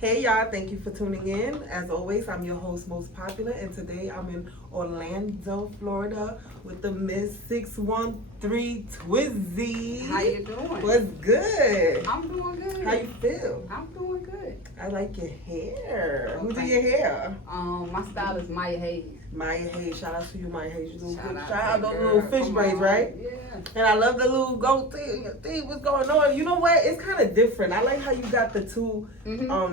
Hey y'all, thank you for tuning in. As always, I'm your host, Most Popular, and today I'm in Orlando, Florida with the Miss 613 Twissy. How you doing? What's good? I'm doing good. How you feel? I'm doing good. I like your hair. Who Okay. do your hair? My stylist Maya Hayes. Maya Hayes. Shout out to you, Maya Hayes. You do Shout good. out Shout out to those girl. little fish Come braids, on. right? Yeah. And I love the little gold thing. What's going on? You know what? It's kind of different. I like how you got the two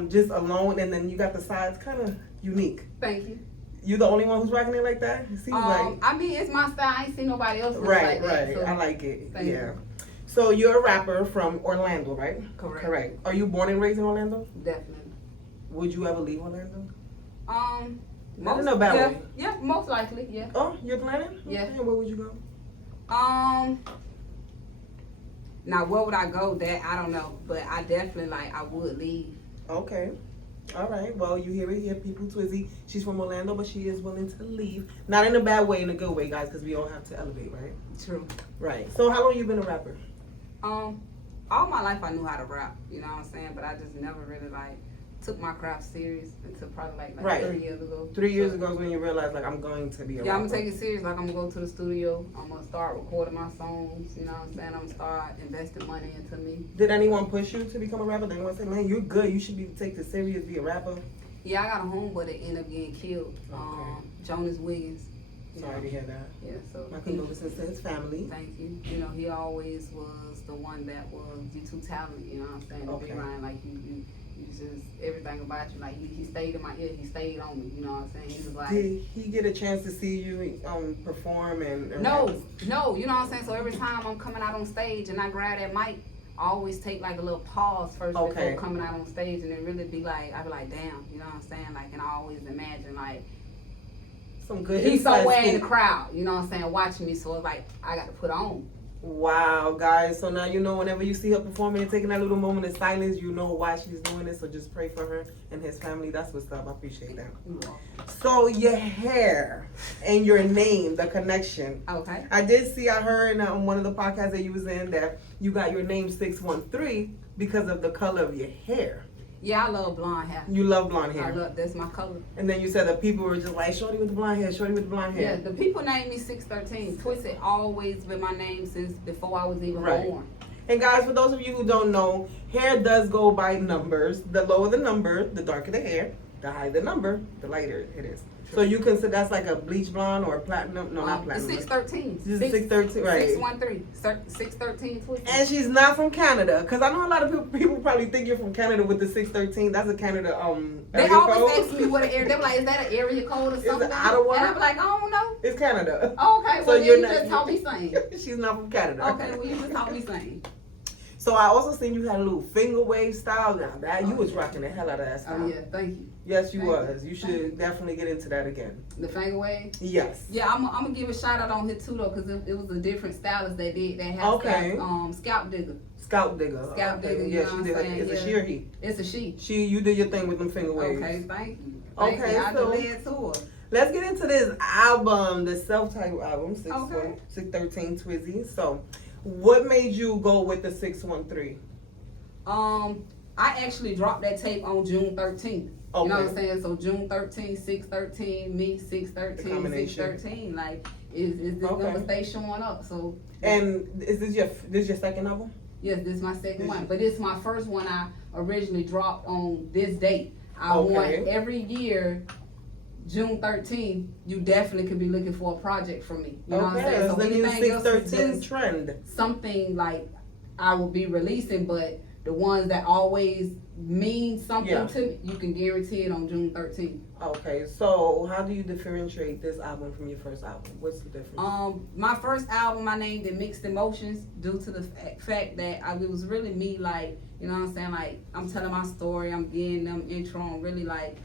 just alone, and then you got the sides kind of unique. Thank you. You the only one who's rocking it like that? It seems like. I mean, it's my style. I ain't seen nobody else do it Right, like that. right. So I like it. thank Yeah. you. So you're a rapper from Orlando, right? Correct. Are you born and raised in Orlando? Definitely. Would you ever leave Orlando? Not in a bad way. Yeah, most likely. Yeah. Oh, you're planning? Yeah. Okay, where would you go? Now where would I go? That I don't know, but I definitely I would leave. Okay. All right. Well, you hear it here, people. Twissy, she's from Orlando, but she is willing to leave. Not in a bad way, in a good way, guys, because we all have to elevate, right? True. Right. So how long you been a rapper? All my life I knew how to rap. You know what I'm saying? But I just never really took my craft serious until probably like Right. 3 years ago. 3 years ago is when you realized, like, I'm going to be a Yeah, rapper. I'm gonna take it serious. Like I'm gonna go to the studio. I'm gonna start recording my songs. You know what I'm saying? I'm gonna start investing money into me. Did anyone push you to become a rapper? Did anyone say, man, you're good, you should take this serious, be a rapper? Yeah, I got a homeboy that ended up getting killed. Okay. Jonas Wiggins. Sorry to hear that. Yeah, so My condolences to his family. thank you. You know, he always was the one that was too talented. You know what I'm saying? To Okay. be around, like you just everything about you. Like he stayed in my ear. He stayed on me. You know what I'm saying? He was like. Did he get a chance to see you perform and No, you know what I'm saying? So every time I'm coming out on stage and I grab that mic, I always take like a little pause first Okay. before coming out on stage, and then really be like, I be like, damn, you know what I'm saying? Like, and I always imagine like some good he's inside somewhere in scoop. the crowd, you know what I'm saying, watching me. So it's like I got to put on. Wow, guys. So now you know whenever you see her performing and taking that little moment of silence, you know why she's doing it. So just pray for her and his family. That's what's up. I appreciate that. So your hair and your name, the connection. Okay. I did see, I heard on one of the podcasts that you was in that you got your name 613 because of the color of your hair. Yeah, I love blonde hair. You love blonde I hair. love that's my color. And then you said that people were just like, shorty with the blonde hair, shorty with the blonde Yeah, hair. the people named me 613. Twissy always been my name since before I was even Right. born. And guys, for those of you who don't know, hair does go by numbers. The lower the number, the darker the hair. The higher the number, the lighter it is. So you consider that's like a bleach blonde or a platinum? No, not It's platinum. 613. This is 613, right. 613. 613 Twissy. And she's not from Canada, because I know a lot of people probably think you're from Canada with the 613. That's a Canada They area always code. ask me what an area. They're like, is that an area code or Is something? it Ottawa? And I'm like, I don't know. It's Canada. Oh, okay, So well you're then you not- just taught me same. She's not from Canada. Okay, well you just taught me same. So I also seen you had a little finger wave style. Now that you was rocking the hell out of that style. Oh yeah, thank you. Yes, you Thank you. was. You should definitely get into that again. The finger wave. Yes. Yeah, I'm gonna give a shout out on here too though, cause it was a different stylist that did that had Okay. scalp digger. Scalp digger. Scalp digger, you Yeah, know she what did. I'm saying? It's a Yeah. she or he? It's a she. You did your thing with them finger waves. Okay, thank you. Okay, Thank you. I so- delayed to her. Let's get into this album, the self-titled album, Okay. 613 Twissy. So, what made you go with the 613? I actually dropped that tape on June 13th. You know what I'm Okay. saying? So June 13th, 613, me, 613, combination. 613. Like, is this Okay. number stay showing up? So, And is this your second album? yes, this is my second This one. is- But this is my first one I originally dropped on this date. I Okay. want every year, June 13th, you definitely could be looking for a project from me. You know what I'm Okay, saying? that's So the new anything else is 613 just trend. something like I will be releasing, but the ones that always mean something Yeah. to me, you can guarantee it on June 13th. Okay, so how do you differentiate this album from your first album? What's the difference? My first album I named it Mixed Emotions due to the fact that it was really me, like, you know what I'm saying, like, I'm telling my story, I'm getting them intro, and really like,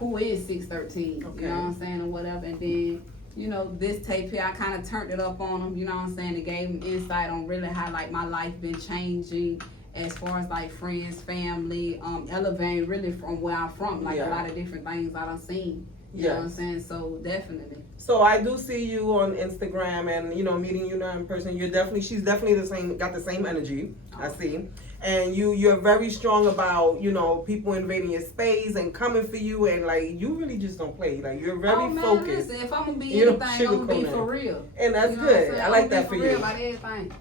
who is 613, Okay. you know what I'm saying, or whatever, and then, you know, this tape here, I kind of turned it up on them, you know what I'm saying, it gave them insight on really how, like, my life been changing, as far as like friends, family, elevating really from where I'm from, like Yeah. a lot of different things I done seen. You know what I'm saying? So definitely. So I do see you on Instagram and, you know, meeting you now in person. She's definitely got the same energy, I see. and you're very strong about, you know, people invading your space and coming for you, and like you really just don't play. Like you're very focused. Listen, if I'm gonna be You don't anything, I'm gonna be sugarcoat for it. real. And that's You know good. what I'm I like saying? that I'm for gonna be you. for real about everything.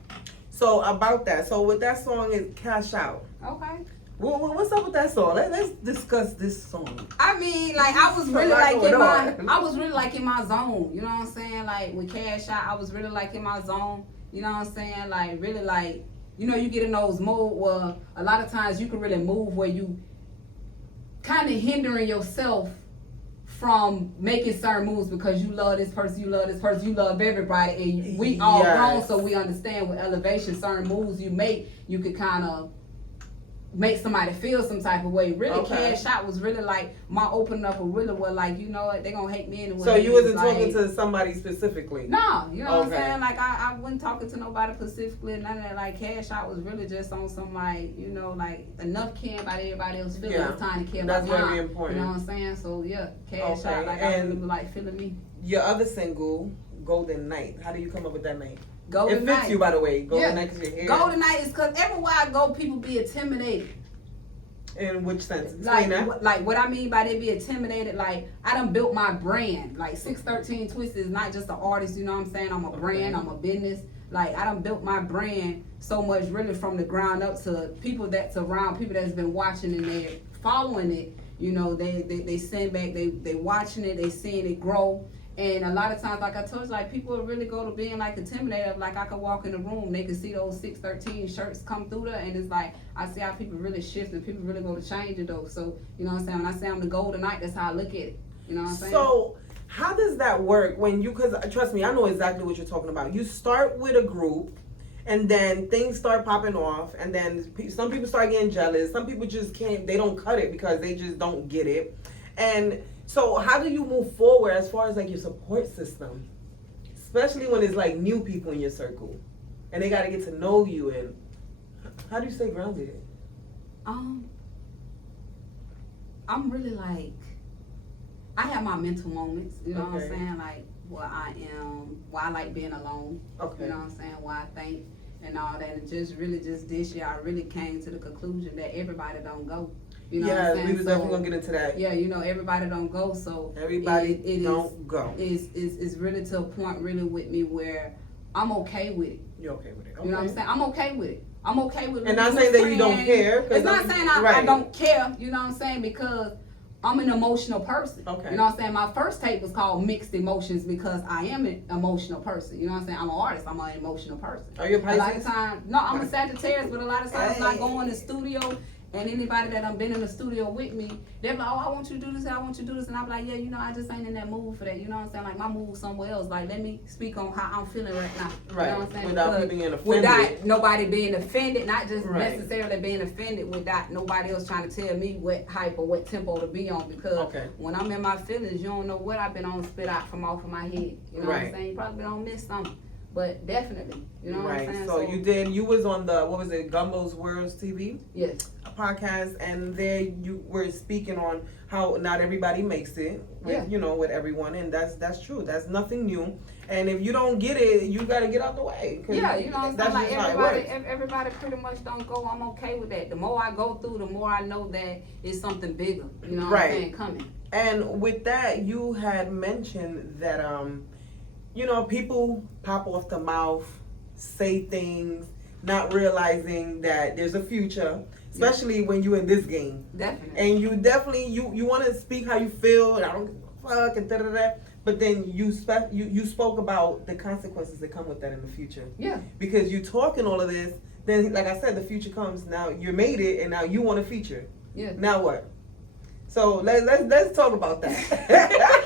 So about that. So with that song is Cash Out. Okay. What's up with that song? Let's discuss this song. I mean, like I was really What's like in going my, on? I was really like in my zone. You know what I'm saying? Like with Cash Out, I was really like in my zone. You know what I'm saying? Like really like, you know, you get in those mode where a lot of times you can really move where you kind of hindering yourself from making certain moves because you love this person, you love everybody, and we all grown, so we understand with elevation, certain moves you make, you could kind of make somebody feel some type of way. Really, Cash Out was really like my opening up, really was like, you know what, they gonna hate me anyway. So you wasn't talking to somebody specifically? No, you know what I'm saying? Like I wasn't talking to nobody specifically, none of that. Like Cash Out was really just on some like, you know, like enough caring about everybody else feeling, it's time to care about mine. That's very important. You know what I'm saying? So yeah, Cash Out, like I really like feeling me. Your other single, Golden Night, how do you come up with that name? Golden Night. It fits you, by the way. Golden yeah. Night is your hair. Golden Night is because everywhere I go, people be intimidated. In which sense? Explain that. Like what I mean by they be intimidated, like I done built my brand. Like 613 Twissy is not just an artist, you know what I'm saying? I'm a brand, I'm a business. Like I done built my brand so much really from the ground up to people that's around, people that's been watching and they're following it. You know, they send back, they watching it, they seeing it grow. And a lot of times, like I told you, like people will really go to being like intimidated. Like I could walk in the room, they could see those 613 shirts come through there, and it's like I see how people really shift and people really go to change it though. So you know what I'm saying? When I say I'm the Golden Knight, that's how I look at it. You know what I'm saying? So how does that work when you? Because trust me, I know exactly what you're talking about. You start with a group, and then things start popping off, and then some people start getting jealous. Some people just can't. They don't cut it because they just don't get it, and. So how do you move forward as far as like your support system, especially when it's like new people in your circle, and they got to get to know you, and how do you stay grounded? I'm really like, I have my mental moments, you know what I'm saying, like why I like being alone, you know what I'm saying, why I think and all that, and just really just this year I really came to the conclusion that everybody don't go. You know what I'm saying? We was definitely gonna get into that. Yeah, you know, everybody don't go, so everybody don't go. It's really to a point really with me where I'm okay with it. You're okay with it. Okay. You know what I'm saying? I'm okay with it. I'm okay with it. And not saying that you don't care. It's not saying I don't care, you know what I'm saying, because I'm an emotional person. Okay. You know what I'm saying? My first tape was called Mixed Emotions because I am an emotional person. You know what I'm saying? I'm an artist. I'm an emotional person. Are you a Pisces? A lot of times, no, I'm a Sagittarius, but a lot of times I go in the studio and anybody that I've been in the studio with me, they're like, oh, I want you to do this, I want you to do this. And I'm like, yeah, you know, I just ain't in that mood for that. You know what I'm saying? Like, my mood somewhere else. Like, let me speak on how I'm feeling right now. Right. You know what I'm saying? Without being offended. Without nobody being offended, not just necessarily being offended, without nobody else trying to tell me what hype or what tempo to be on. Because when I'm in my feelings, you don't know what I've been on spit out from off of my head. You know what I'm saying? You probably don't miss something. But definitely, you know what I'm saying? So you was on the, what was it, Gumbo's Worlds TV? Yes. A podcast, and there you were speaking on how not everybody makes it, with, you know, with everyone, and that's true. That's nothing new. And if you don't get it, you got to get out the way. Yeah, you know what I'm saying? Like everybody pretty much don't go. I'm okay with that. The more I go through, the more I know that it's something bigger, you know what I'm saying, coming. And with that, you had mentioned that, you know, people pop off the mouth, say things, not realizing that there's a future, especially when you're in this game. Definitely. And you definitely, you want to speak how you feel, and I don't give a fuck, and da-da-da. But then you spoke about the consequences that come with that in the future. Yeah. Because you talking all of this, then, like I said, the future comes. Now you made it, and now you want a feature. Yeah. Now what? So let's talk about that.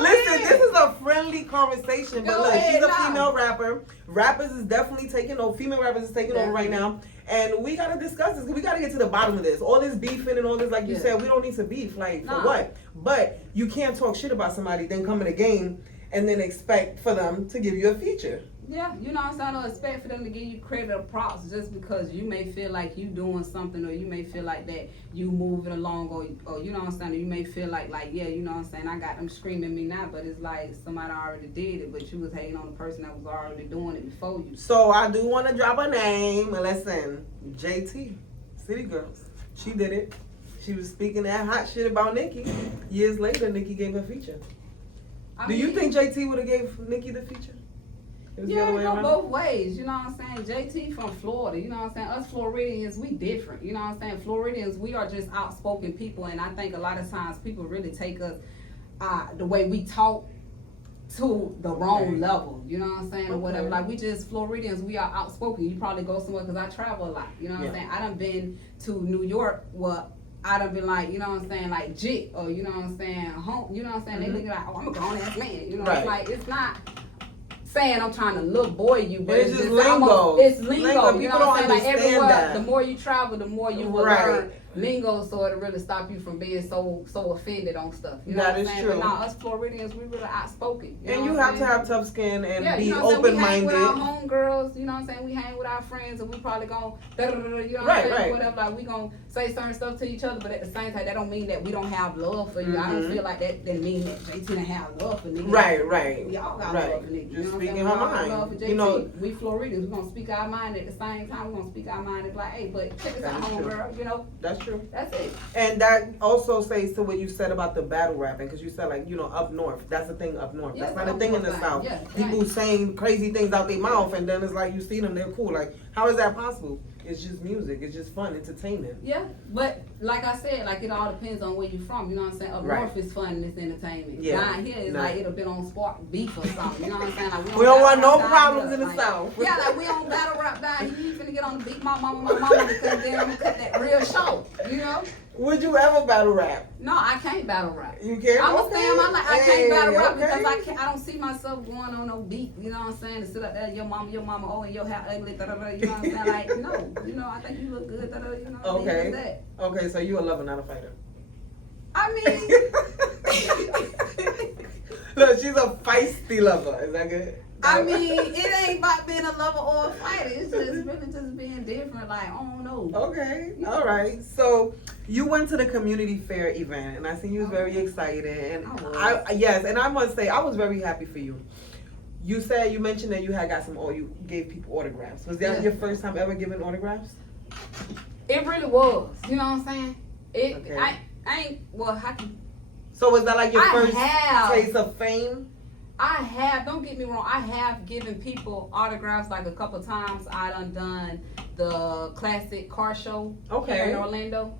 Listen, this is a friendly conversation, but look, she's a female rapper. Rappers is definitely taking over. Female rappers is taking over right now, and we gotta discuss this. We gotta get to the bottom of this. All this beefing and all this, like you said, we don't need to beef. Like for what? But you can't talk shit about somebody, then come in a game, and then expect for them to give you a feature. Yeah, you know what I'm saying? I don't expect for them to give you credit or props just because you may feel like you doing something, or you may feel like that you moving along, or you know what I'm saying? You may feel like yeah, you know what I'm saying? I got them screaming me now, but it's like somebody already did it, but you was hating on the person that was already doing it before you. So I do want to drop a name. Listen, JT, City Girls. She did it. She was speaking that hot shit about Nicki. Years later, Nicki gave her feature. Do you think JT would have gave Nicki the feature? Yeah, it go both ways, you know what I'm saying? JT from Florida, you know what I'm saying? Us Floridians, we different, you know what I'm saying? Floridians, we are just outspoken people, and I think a lot of times people really take us, the way we talk, to the wrong level, you know what I'm saying, or whatever. Like, we just, Floridians, we are outspoken. You probably go somewhere, because I travel a lot, you know what I'm saying? I done been to New York, I done been like, you know what I'm saying, like jit, or you know what I'm saying, home, you know what I'm saying? They looking like, oh, I'm a grown ass man, you know, it's like, it's not saying I'm trying to look boy you, but it's just lingo. It's lingo. You know what I'm saying? Like everywhere, the more you travel, the more you will learn lingo, so it'll really stop you from being so offended on stuff. You know what I'm saying? True. But now us Floridians, we really outspoken. And you have to have tough skin and be you know open-minded. We hang with our homegirls, you know what I'm saying? We hang with our friends, and we probably gonna, you know what I'm saying? Whatever, like we gonna say certain stuff to each other, but at the same time, that don't mean that we don't have love for you. I don't feel like that mean that JT didn't have love for niggas. Right. We all got love for niggas. Just speaking her mind. You know, we Floridians, we're gonna speak our mind at the same time. We're gonna speak our mind and be like, hey, but check us out, homegirl. You know. That's true. That's it. And that also says to what you said about the battle rapping, because you said, like, you know, up north. That's the thing up north. That's not a thing in the south. Yeah, people saying crazy things out their mouth, and then it's like you see them, they're cool. Like, how is that possible? It's just music. It's just fun, entertainment. Yeah, but like I said, like it all depends on where you're from. You know what I'm saying? Up north is fun and it's entertainment. Yeah. Down here is like it'll been on spark beef or something. You know what I'm saying? Like, we don't want no problems in the south. Yeah, like we don't battle rap down here. You finna get on the beat my mama because then I'm gonna cut that real show. You know? Would you ever battle rap? No, I can't battle rap. You can't? I'm gonna stay in my life. I can't battle rap because I don't see myself going on no beat. You know what I'm saying? To sit up there, your mama, oh, and your hair ugly, you know what I'm saying? Like, no, you know, I think you look good, you know. Okay. That. Okay, so you a lover, not a fighter. I mean, look, she's a feisty lover. Is that good? I mean, it ain't about being a lover or a fighter. It's just really just being different. Like, I don't know. Okay, all right. So you went to the community fair event, and I seen you was very excited. And yes, and I must say I was very happy for you. You mentioned that you got you gave people autographs. Was that your first time ever giving autographs? It really was. You know what I'm saying? I ain't. Well, how can? So was that like your first taste of fame? I have, don't get me wrong, I have given people autographs like a couple times. I done the classic car show here in Orlando.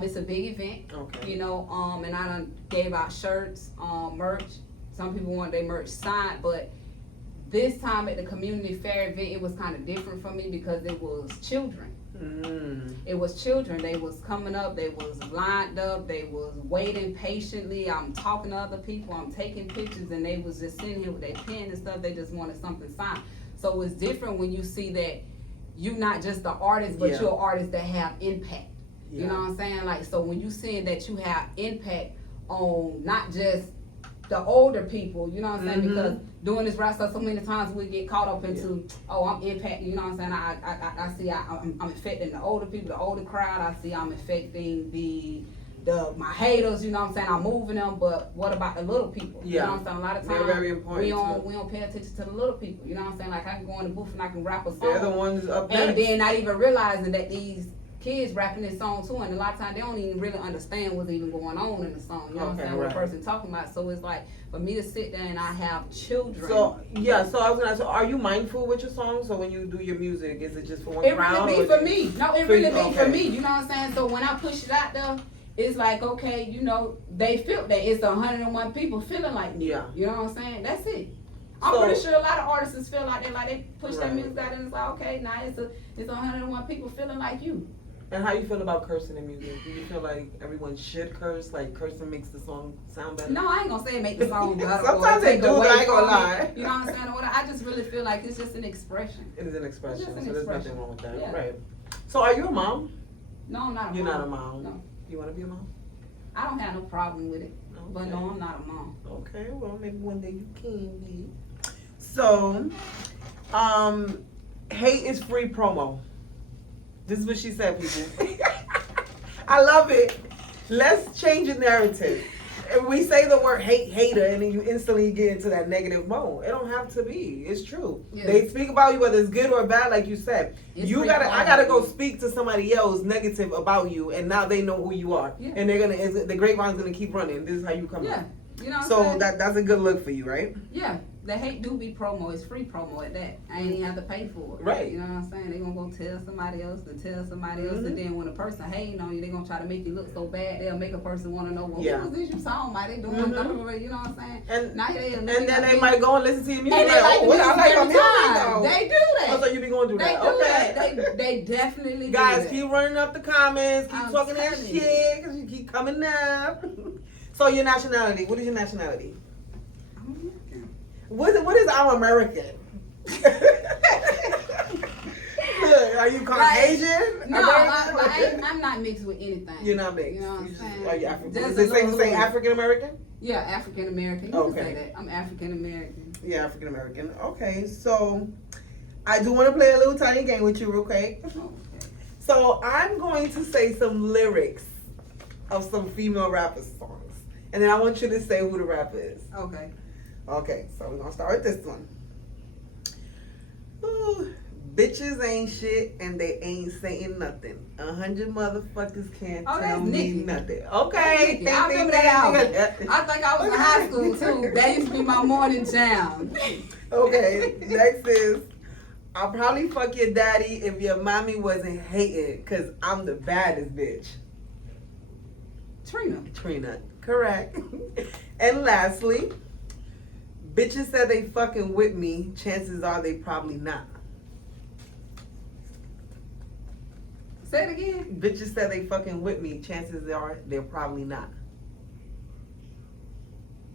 It's a big event, you know, and I done gave out shirts, merch. Some people want their merch signed, but this time at the community fair event, it was kind of different for me because it was children. It was children. They was coming up, they was lined up, they was waiting patiently. I'm talking to other people, I'm taking pictures, and they was just sitting here with their pen and stuff. They just wanted something signed. So it's different when you see that you're not just the artist, but you're an artist that have impact. You know what I'm saying? Like, so when you seeing that you have impact on not just the older people, you know what I'm saying? Because doing this rap stuff, so many times we get caught up into, I'm impacting, you know what I'm saying? I see I'm affecting the older people, the older crowd. I see I'm affecting my haters, you know what I'm saying? I'm moving them, but what about the little people? You know what I'm saying? A lot of times very important we don't pay attention to the little people, you know what I'm saying? Like, I can go in the booth and I can rap a song. They're the ones up and then not even realizing that these kids rapping this song too, and a lot of times they don't even really understand what's even going on in the song. You know what I'm saying? What the person talking about. So it's like for me to sit there and I have children. So I was gonna ask, are you mindful with your songs? So when you do your music, is it just for one crowd? It really be for me. No, it really be for me. You know what I'm saying? So when I push it out there, it's like, okay, you know, they feel that it's 101 people feeling like me. Yeah. You know what I'm saying? That's it. I'm pretty sure a lot of artists feel like they push their music out and it's like, okay, now it's 101 people feeling like you. And how you feel about cursing in music? Do you feel like everyone should curse? Like cursing makes the song sound better? No, I ain't gonna say it make the song better. Sometimes they do, but I ain't gonna lie. You know what I'm saying? I just really feel like it's just an expression. It is an expression, so there's nothing wrong with that. Yeah. Right. So are you a mom? No, I'm not a mom. You're not a mom? No. You wanna be a mom? I don't have no problem with it. Okay. But no, I'm not a mom. Okay, well maybe one day you can be. So, Hate is free promo. This is what she said, people. I love it. Let's change the narrative. If we say the word hater, and then you instantly get into that negative mode. It don't have to be. It's true. Yeah. They speak about you, whether it's good or bad, like you said. I gotta go speak to somebody else negative about you, and now they know who you are. Yeah. And the grapevine's gonna keep running. This is how you come up. You know so that's a good look for you, right? Yeah. The hate do be promo. It's free promo at that. I ain't even have to pay for it. Right. You know what I'm saying? They gonna go tell somebody else to tell somebody else, and then when a person hating on you, they gonna try to make you look so bad. They'll make a person want to know, well, who was this you saw? Why they doing you know what I'm saying? And now and then they might go and listen to your music. And they like I like my music. They do that. Oh, so you be going through that? They do that. They definitely Guys, do that. keep running up the comments. Keep talking that shit because you keep coming up. So your nationality? What is your nationality? What is I'm American? Are you Caucasian? No, I'm not mixed with anything. You're not mixed. You know what I'm saying? Are you African? Is it safe to say African American? Yeah, African American. You can say that. I'm African American. Yeah, African American. Okay, so I do want to play a little tiny game with you real quick. Okay. So I'm going to say some lyrics of some female rapper songs, and then I want you to say who the rapper is. Okay. Okay, so we're gonna start with this one. Ooh, bitches ain't shit and they ain't saying nothing. 100 motherfuckers can't tell me nothing. Okay, I remember that album. I think I was in high school too. That used to be my morning jam. Okay, next is I'll probably fuck your daddy if your mommy wasn't hating, cause I'm the baddest bitch. Trina, correct. And lastly, bitches said they fucking with me. Chances are they probably not. Say it again. Bitches said they fucking with me. Chances are they're probably not.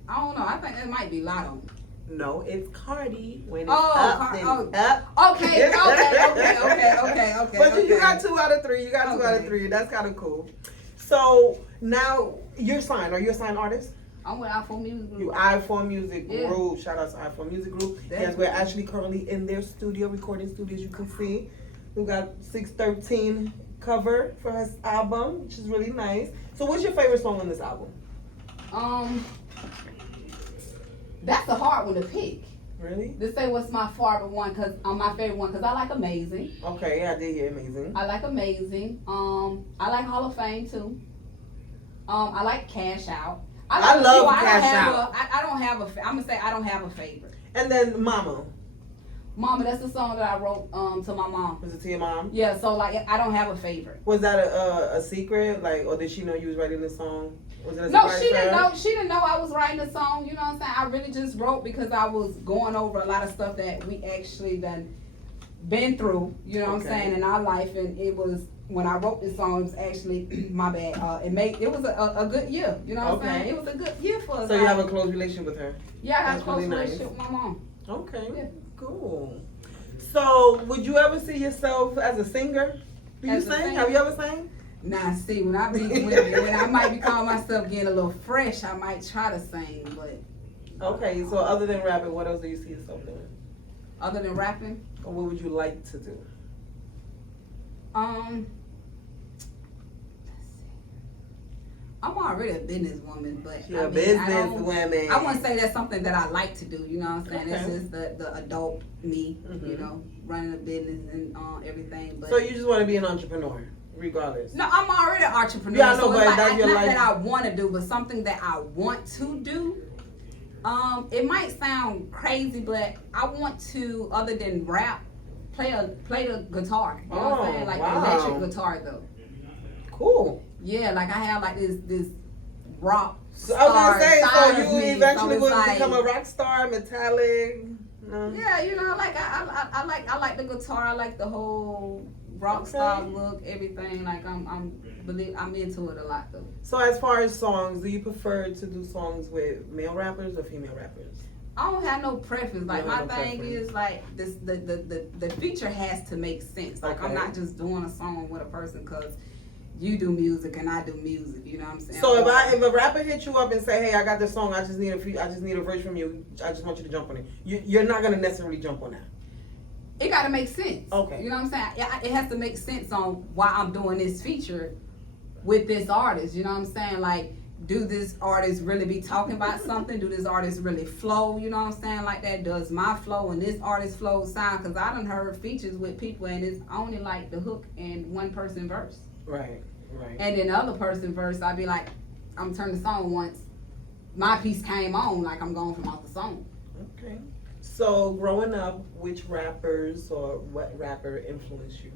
I don't know. I think it might be Lotto. No, it's Cardi. When it's up, then it's up. Okay. But you got 2 out of 3. You got 2 out of 3. That's kind of cool. So now you're signed. Are you a signed artist? I'm with I4 Music Group. You I4 Music Group. Shout out to I4 Music Group. Yes, we're actually currently in their studio, recording studio, as you can see. We got 613 cover for his album, which is really nice. So what's your favorite song on this album? That's a hard one to pick. Really? To say what's my favorite one, my favorite one, because I like Amazing. Okay, yeah, I did hear Amazing. I like Amazing. I like Hall of Fame too. I like Cash Out. I love Cash Out. I don't have I'm gonna say I don't have a favorite. And then Mama, that's the song that I wrote to my mom. Was it to your mom? Yeah, so like I don't have a favorite. Was that a secret? Like, or did she know you was writing this song? Was it a no, she didn't know. She didn't know I was writing the song. You know what I'm saying? I really just wrote because I was going over a lot of stuff that we actually been through. You know what I'm saying, in our life, and it was. When I wrote this song, it was actually my bad. It was a good year. You know what I'm saying? It was a good year for us. So you have a close relationship with her? Yeah, I got a close relationship with my mom. Okay, cool. So would you ever see yourself as a singer? Do you sing? Have you ever sang? Nah, see, when I might be calling myself getting a little fresh, I might try to sing, but. Okay, so other than rapping, what else do you see yourself doing? Other than rapping? Or what would you like to do? I'm already a businesswoman, but you're a businesswoman. I wouldn't say that's something that I like to do. You know what I'm saying? It's just the adult me. You know, running a business and everything. But so you just want to be an entrepreneur, regardless. No, I'm already an entrepreneur. Yeah, I know, so but it's that's your life. Not that I want to do, but something that I want to do. It might sound crazy, but I want to, other than rap, play the guitar. You know what I'm saying? Like electric guitar though. Cool. Yeah, like I have like this rock. So I was gonna say, so you eventually will become a rock star, metallic. No. Yeah, you know, like I like the guitar. I like the whole rock star look, everything. Like I'm into it a lot though. So as far as songs, do you prefer to do songs with male rappers or female rappers? I don't have no preference. Like my thing is like this, the feature has to make sense. Like I'm not just doing a song with a person because you do music and I do music. You know what I'm saying? So if a rapper hits you up and say, "Hey, I got this song. I just need a verse from you. I just want you to jump on it." You're not gonna necessarily jump on that. It gotta make sense. Okay. You know what I'm saying? It has to make sense on why I'm doing this feature with this artist. You know what I'm saying? Like, do this artist really be talking about something? Do this artist really flow? You know what I'm saying? Like that. Does my flow and this artist flow sound? Cause I done heard features with people and it's only like the hook and one person verse. Right. And then the other person verse, I'd be like, I'm turning the song once. My piece came on, like I'm going from off the song. Okay. So growing up, which rappers or what rapper influenced you?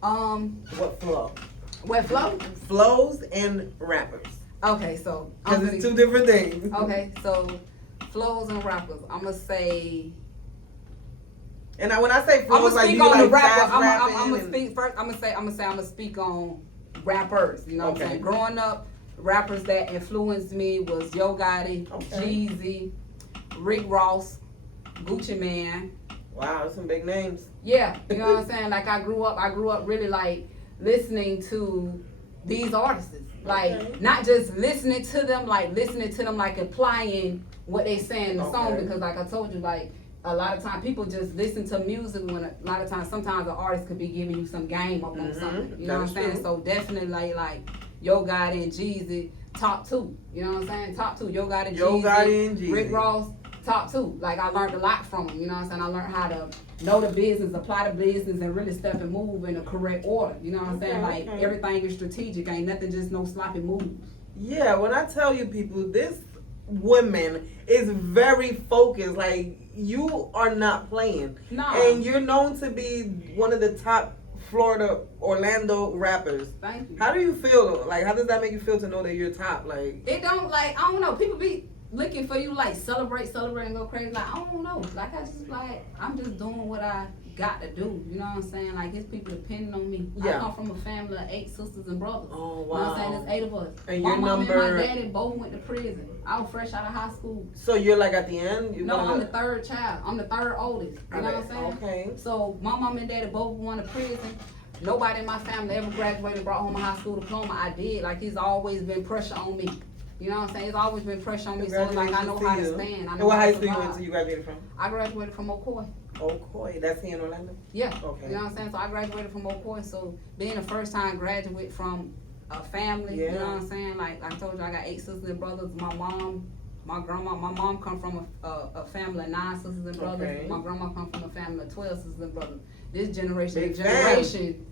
What flow? What flow? Flows and rappers. Okay, so Because it's two different things. Okay, so flows and rappers. I'ma say. And when I say flows, I'ma like speak you on the like rapper. fast I'ma rapping speak first. I'ma speak on rappers. You know what I'm Okay. saying? Growing up, rappers that influenced me was Yo Gotti, Okay. Jeezy, Rick Ross, Gucci Man. Wow, that's some big names. Yeah, you know what I'm saying? Like I grew up really like listening to these artists. Like Okay. not just listening to them, like applying what they say in the song, Okay. because like I told you, like a lot of times people just listen to music when a lot of times sometimes the artist could be giving you some game up on something. You know what I'm saying? True. So definitely like Yo Gotti and Jeezy, top two. You know what I'm saying? Top two. Yo Gotti, and Jeezy. Rick Ross, top two. Like I learned a lot from them. You know what I'm saying? I learned how to know the business, apply the business, and really step and move in the correct order. You know what I'm saying? Like everything is strategic. Ain't nothing just no sloppy moves. Yeah, when I tell you people, this woman is very focused. Like you are not playing. No. And you're known to be one of the top Florida, Orlando rappers. Thank you. How do you feel? Like, how does that make you feel to know that you're top? Like, It don't, like, I don't know. People be looking for you, like, celebrate and go crazy. Like, I don't know. Like, I'm just doing what I got to do. You know what I'm saying? Like, it's people depending on me. Yeah. I come from a family of 8 sisters and brothers. Oh, You know what I'm saying? wow. There's 8 of us. And my your mom number- and my daddy both went to prison. I was fresh out of high school. so you're like at the end? You No, wanna- I'm the third child. I'm the third oldest. You know what I'm saying? Okay. So my mom and daddy both went to prison. Nobody in my family ever graduated, brought home a high school diploma. I did. Like, it's always been pressure on me. You know what I'm saying? It's always been pressure on me. So it's like I know how to stand. I And know what how high to school you survive. went to? You graduated from? I graduated from Ocoy. Ocoy. That's here in Orlando? Yeah. Okay. You know what I'm saying? So I graduated from Ocoy. So being a first time graduate from a family, you know Yeah. what I'm saying? Like I told you, I got 8 sisters and brothers. My mom come from a family of 9 sisters and brothers. Okay. My grandma come from a family of 12 sisters and brothers. This generation, Big fam.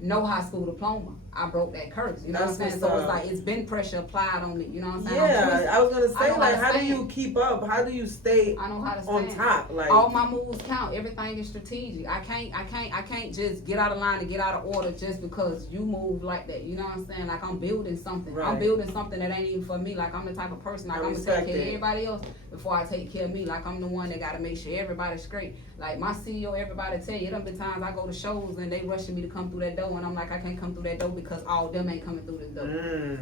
no high school diploma. I broke that curse. You know what I'm That's saying? what's So it's up. like it's been pressure applied on me. You know what I'm saying? Yeah, I was gonna I say, know like, how to how do stand. you keep up? How do you stay I know how to on stand. top? Like, All my moves count. Everything is strategic. I can't just get out of line and get out of order just because you move like that. You know what I'm saying? Like I'm building something. Right. I'm building something that ain't even for me. Like I'm the type of person, like I I'm gonna take respect care of it. everybody else before I take care of me. Like I'm the one that gotta make sure everybody's straight. Like my CEO, everybody tell you, there been times I go to shows and they rushing me to come through that door and I'm like, I can't come through that door because all of them ain't coming through the door.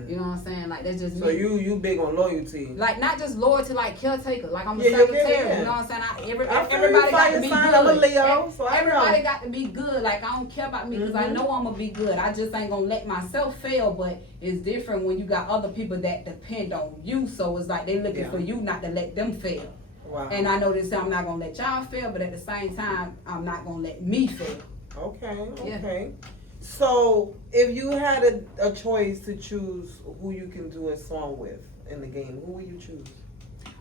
You know what I'm saying? Like that's just so me. you big on loyalty. Like not just loyalty, like caretaker. Like I'm a Yeah, yeah, secretary. yeah. You know what I'm saying? I feel Everybody you, got to fire be sign. good. I'm a Leo, so I Everybody know. got to be good. Like I don't care about me because I know I'm gonna be good. I just ain't gonna let myself fail. But it's different when you got other people that depend on you. So it's like they looking Yeah. for you not to let them fail. Wow. And I know this. I'm not gonna let y'all fail, but at the same time, I'm not gonna let me fail. Okay. So, if you had a choice to choose who you can do a song with in the game, who would you choose?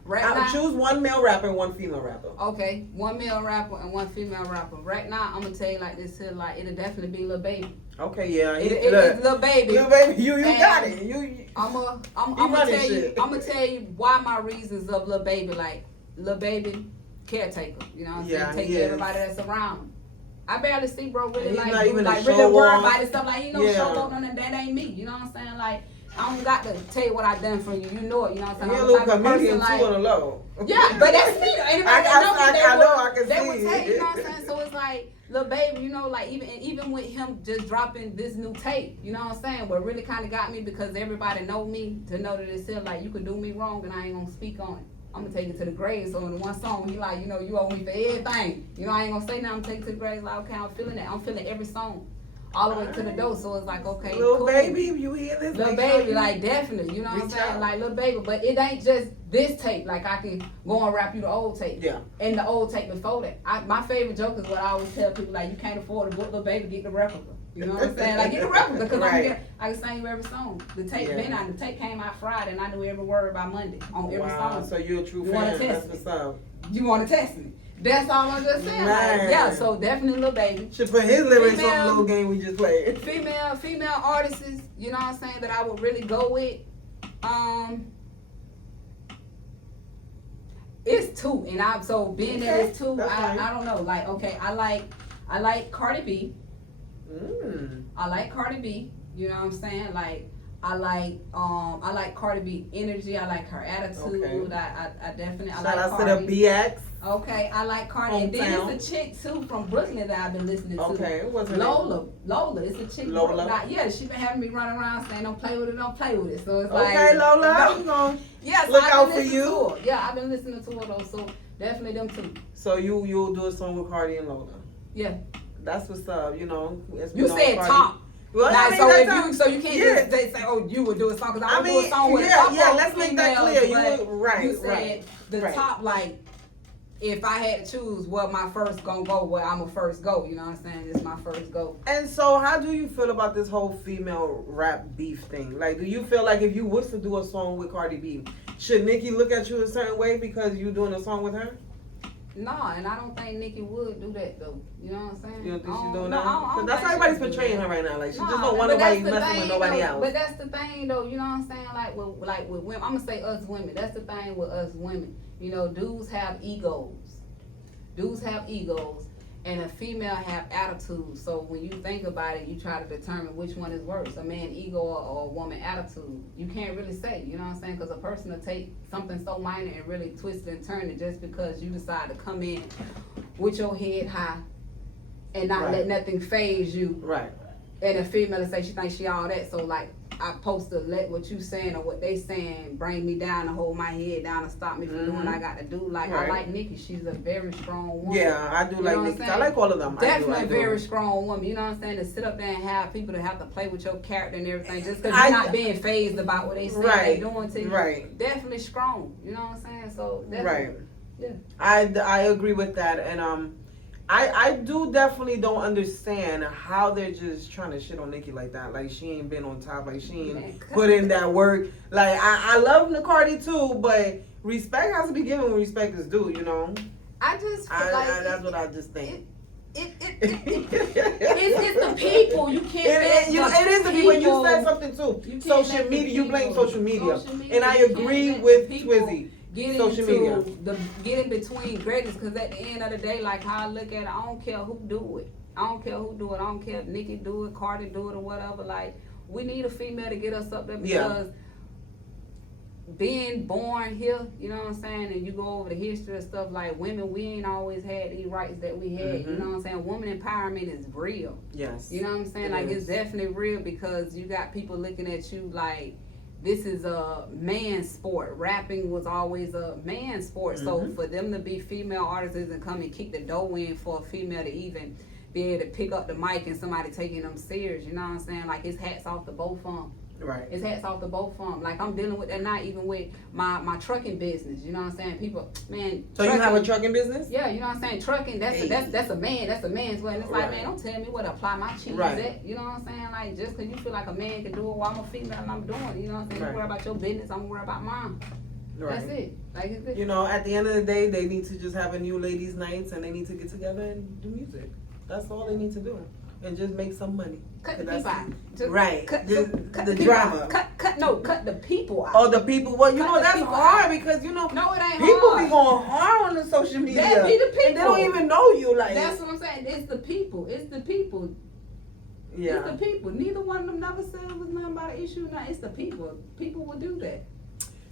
Right I would now, choose one male rapper and one female rapper. okay, one male rapper and one female rapper. Right now, I'm gonna tell you like this here, like it'll definitely be Lil Baby. Okay, yeah. It's Lil Baby. Lil Baby, you And got it. You I'm You gonna running tell you. shit. I'm gonna tell you why my reasons of Lil Baby. Like Lil Baby, caretaker. You know what I'm Yeah, saying? Take he care is. of everybody that's around him. I barely see bro really He's like not do, even a like show really worry off. about it stuff. Like he no Yeah. show up, no, that ain't me. You know what I'm saying? Like I don't got to tell you what I done for you. You know it. You know what I'm saying? You're a I'm the little type of comedian person, too like, on the low. yeah, but that's me. Anybody that know me, I know, I can they see would tell it. you, know what I'm saying? So it's like, Lil Baby, you know, like even with him just dropping this new tape, you know what I'm saying? What really kind of got me because everybody know me to know that it's still like you could do me wrong and I ain't gonna speak on it. I'm gonna take it to the grave. So in the one song, he like, you know, you owe me for everything. You know, I ain't gonna say nothing. I'm gonna take it to the grave. Like, okay, I'm feeling that. I'm feeling every song all the way to the door. So it's like, okay, Little cool. baby, you hear this? Little Make sure baby, you like definitely, you know what I'm reach saying? out. Like little baby, but it ain't just this tape. Like I can go and rap you the old tape. Yeah. And the old tape before that. My favorite joke is what I always tell people, like, you can't afford to book little baby, get the replica. You know what I'm saying? Like, get the replica, because Right. I can sing you every song. The tape Yeah. been out. The tape came out Friday, and I knew every word by Monday on every Wow, song. so you're a true You wanna fan. test That's me? what's up. You want to test me? That's all I'm just saying. Man. Like, yeah, so definitely little baby. Should put his lyrics on Female- the little game we just played. Female artists, you know what I'm saying, that I would really go with. It's two, and I'm so being that it's two. That's fine. I don't know. Like, okay, I like Cardi B. I like Cardi B. You know what I'm saying? Like, I like Cardi B energy. I like her attitude. Okay. I definitely I Shout like out Cardi. to the BX. Okay, I like Cardi. And then Hometown. it's a chick too from Brooklyn that I've been listening to. Okay, what's her name? Lola, it's a chick. Lola? Yeah, she been having me running around saying, "Don't play with it, don't play with it." So it's Okay, like, Lola, we gon' yeah, so look I've out been for listening you. to her. Yeah, I've been listening to her though. So definitely them two. So you'll do a song with Cardi and Lola. Yeah. That's what's up. You know, as we You know, said Cardi- top. Well, Now, I mean, so that's if how- you, so you can't yeah. just say, oh, you would do a song, because I I would do mean, a song with yeah, a couple yeah, of let's make that females, clear. You but would- right, You said right, the right. top, like, if I had to choose where my first gonna go, where I'm a first go, you know what I'm saying? It's my first go. And so, how do you feel about this whole female rap beef thing? Like, do you feel like if you was to do a song with Cardi B, should Nicki look at you a certain way because you doing a song with her? No, and I don't think Nicki would do that though. You know what I'm saying? You don't think I she's don't- doing no, that? I don't Because that's think how everybody's she'd do portraying that. her right now. Like, she No, just don't want but nobody that's the messing with thing, nobody though. else. But that's the thing though, you know what I'm saying? Like with women, I'm gonna say us women. That's the thing with us women. You know, dudes have egos. And a female have attitude. So when you think about it, you try to determine which one is worse, a man ego or a woman attitude. You can't really say, you know what I'm saying? Because a person will take something so minor and really twist it and turn it just because you decide to come in with your head high and not Right. let nothing phase you. Right. And a female will say she thinks she all that. So like, I supposed to let what you saying or what they saying bring me down and hold my head down and stop me from doing what I got to do. Like, Right. I like Nicki. She's a very strong woman. Yeah, I do You like know what I'm Nicki. I saying? like all of them. Definitely I a do. very strong woman. You know what I'm saying? To sit up there and have people to have to play with your character and everything just because I- you're not being phased about what they say Right, they doing to you. right. Definitely strong. You know what I'm saying? So definitely. Right. Yeah. I agree with that, and I do definitely don't understand how they're just trying to shit on Nicki like that. Like, she ain't been on top. Like, she Man, ain't put in that work. Like, I love Cardi too, but respect has to be given when respect is due. You know. I just feel like That's what I just think. it's the people. You can't. It is the people. And you said something You too. can't Social let the media. You blame people- social media, social media, and I you can't agree let the with people Twissy. Get Social into media. get in between greatness, because at the end of the day, like how I look at it, I don't care who do it. I don't care who do it. I don't care if Nicki do it, Cardi do it, or whatever. Like, we need a female to get us up there, because being born here, you know what I'm saying, and you go over the history of stuff, like women, we ain't always had these rights that we had. You know what I'm saying? Woman empowerment is real. Yes. You know what I'm saying? It Like, is. it's definitely real, because you got people looking at you like this is a man's sport. Rapping was always a man's sport. So for them to be female artists and come and kick the door in for a female to even be able to pick up the mic and somebody taking them serious, you know what I'm saying? Like, it's hats off to both of them. Right. It's hats off to both of them. Like, I'm dealing with that now, even with my trucking business. You know what I'm saying? People, man. So you have a trucking business? Yeah, you know what I'm saying? Trucking, that's a man's way. And it's like, Right. man, don't tell me what to apply my cheese Right. at. You know what I'm saying? Like, just because you feel like a man can do it while I'm a female and I'm doing it. You know what I'm saying? Right. You worry about your business, I'm worry about mine. Right. That's it. Like, it's it. You know, at the end of the day, they need to just have a new ladies' nights and they need to get together and do music. That's all they need to do. And just make some money. Cut the That's- people out. Just Right. Cut, Just cut the the people drama. out. Cut the people out. Oh, the people. Well, you Cut know, the that's people hard out. because, you know, No, it ain't people hard. be going hard on the social media. That be the people. And they don't even know you. Like, That's what I'm saying. It's the people. It's the people. yeah. It's the people. Neither one of them never said it was nothing about an issue. No, it's the people. People will do that.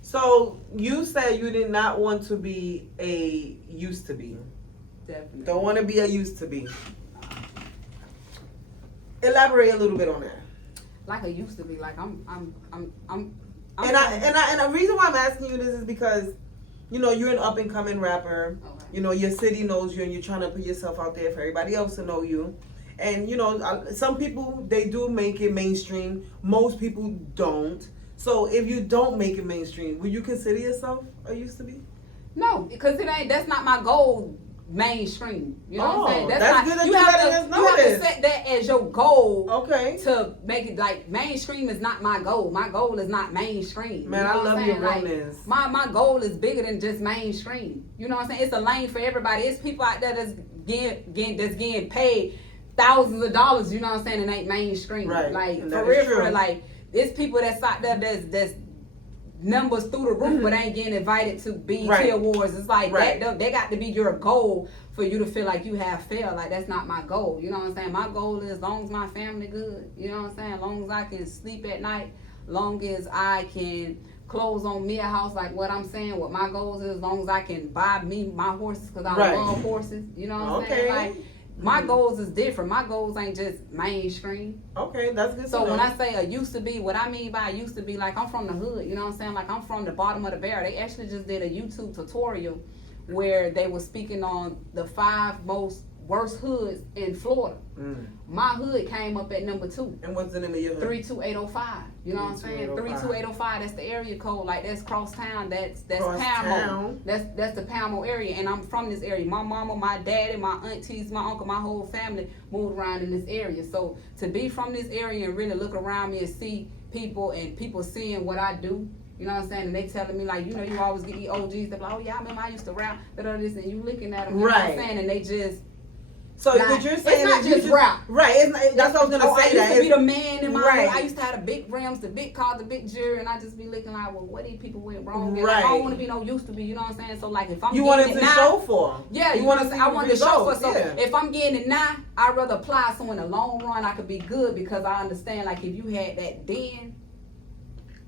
So you said you did not want to be a used to be. Definitely. Don't want to be a used to be. Elaborate a little bit on that. Like I used to be. Like I'm And the reason why I'm asking you this is because, you know, you're an up and coming rapper. Okay. You know, your city knows you and you're trying to put yourself out there for everybody else to know you. And you know, some people they do make it mainstream. Most people don't. So if you don't make it mainstream, would you consider yourself a used to be? No, because that's not my goal. Mainstream, you know what I'm saying? That's not good that you you're have letting us to know you have this. to set that as your goal. Okay. To make it like mainstream is not my goal. My goal is not mainstream. Man, you know I love your realness. Like, my goal is bigger than just mainstream. You know what I'm saying? It's a lane for everybody. It's people out there that's getting paid thousands of dollars. You know what I'm saying? And ain't mainstream. Right. Like And for real. Like it's people that's out there that's numbers through the roof, but ain't getting invited to BET Awards. It's like that. They got to be your goal for you to feel like you have failed. Like that's not my goal. You know what I'm saying? My goal is as long as my family good. You know what I'm saying? As long as I can sleep at night. Long as I can close on me a house. Like what I'm saying. What my goals is. As long as I can buy me my horses because I love horses. You know what I'm saying? Like my goals is different. My goals ain't just mainstream. Okay, that's good. So when I say a used to be, what I mean by used to be, like I'm from the hood, you know what I'm saying? Like I'm from the bottom of the barrel. They actually just did a YouTube tutorial where they were speaking on the 5 most worst hoods in Florida. My hood came up at number 2. And what's the name of your hood? 32805. You know what I'm saying? 32805. That's the area code. Like that's crosstown. That's Palmo. That's the Palmo area. And I'm from this area. My mama, my daddy, my aunties, my uncle, my whole family moved around in this area. So to be from this area and really look around me and see people and people seeing what I do. You know what I'm saying? And they telling me like, you know, you always get these OGs. They're like, oh yeah, I remember I used to rap. This and you looking at them. You know what I'm saying? And they just. So what you're saying it's not just rap. Right. It's not, that's what I was gonna say. I used to be the man in my life. I used to have the big rims, the big car, the big jewelry, and I just be looking like, well, what these people went wrong? Right. Like, I don't want to be no used to be. You know what I'm saying? So like, if I'm wanted to now, show for. Yeah, you want to. I want to show for. So if I'm getting it now, I'd rather apply. So in the long run, I could be good because I understand. Like if you had that then.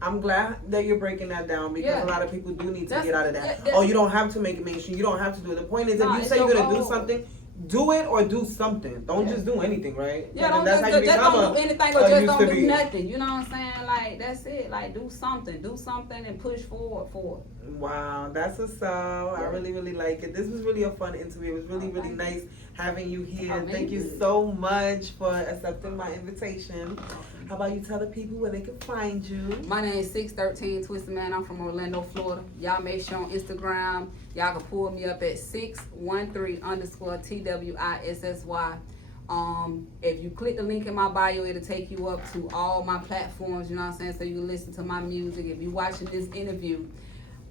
I'm glad that you're breaking that down because a lot of people do need to get out of that. You don't have to make it mainstream. You don't have to do it. The point is, if you say you're gonna do something. Do it or do something. Don't just do anything, right? Yeah, don't just don't do anything or just don't do nothing. You know what I'm saying? Like that's it. Like do something and push forward for it. Wow, that's what's up. I really, really like it. This was really a fun interview. It was really, really nice having you here. Thank you so much for accepting my invitation. How about you tell the people where they can find you? My name is 613 Twissy, man. I'm from Orlando, Florida. Y'all make sure on Instagram, y'all can pull me up at 613_TWISSY. If you click the link in my bio, it'll take you up to all my platforms, you know what I'm saying? So you can listen to my music. If you're watching this interview,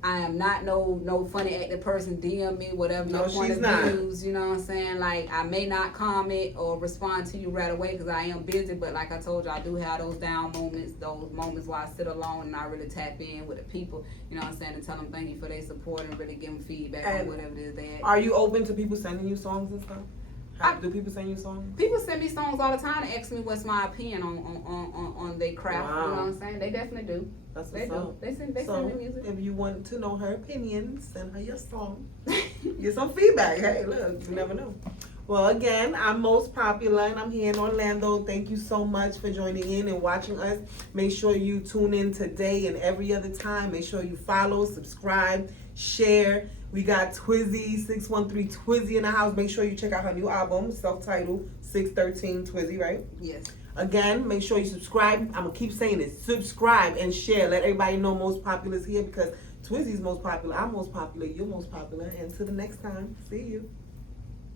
I am not no funny acting person. DM me, whatever your point of views, you know what I'm saying? Like, I may not comment or respond to you right away because I am busy, but like I told you, I do have those down moments, those moments where I sit alone and I really tap in with the people, you know what I'm saying, and tell them thank you for their support and really give them feedback on whatever it is they Are you open to people sending you songs and stuff? Do people send you songs? People send me songs all the time and ask me what's my opinion on their craft. Wow. You know what I'm saying? They definitely do. That's they do. They send me music. If you want to know her opinion, send her your song. Get some feedback. Hey, look, you never know. Well, again, I'm Most Popular and I'm here in Orlando. Thank you so much for joining in and watching us. Make sure you tune in today and every other time. Make sure you follow, subscribe, share. We got Twissy, 613 Twissy in the house. Make sure you check out her new album, self-titled 613 Twissy, right? Yes. Again, make sure you subscribe. I'm going to keep saying it. Subscribe and share. Let everybody know Most Popular is here because Twissy's most popular. I'm most popular. You're most popular. And till the next time, see you.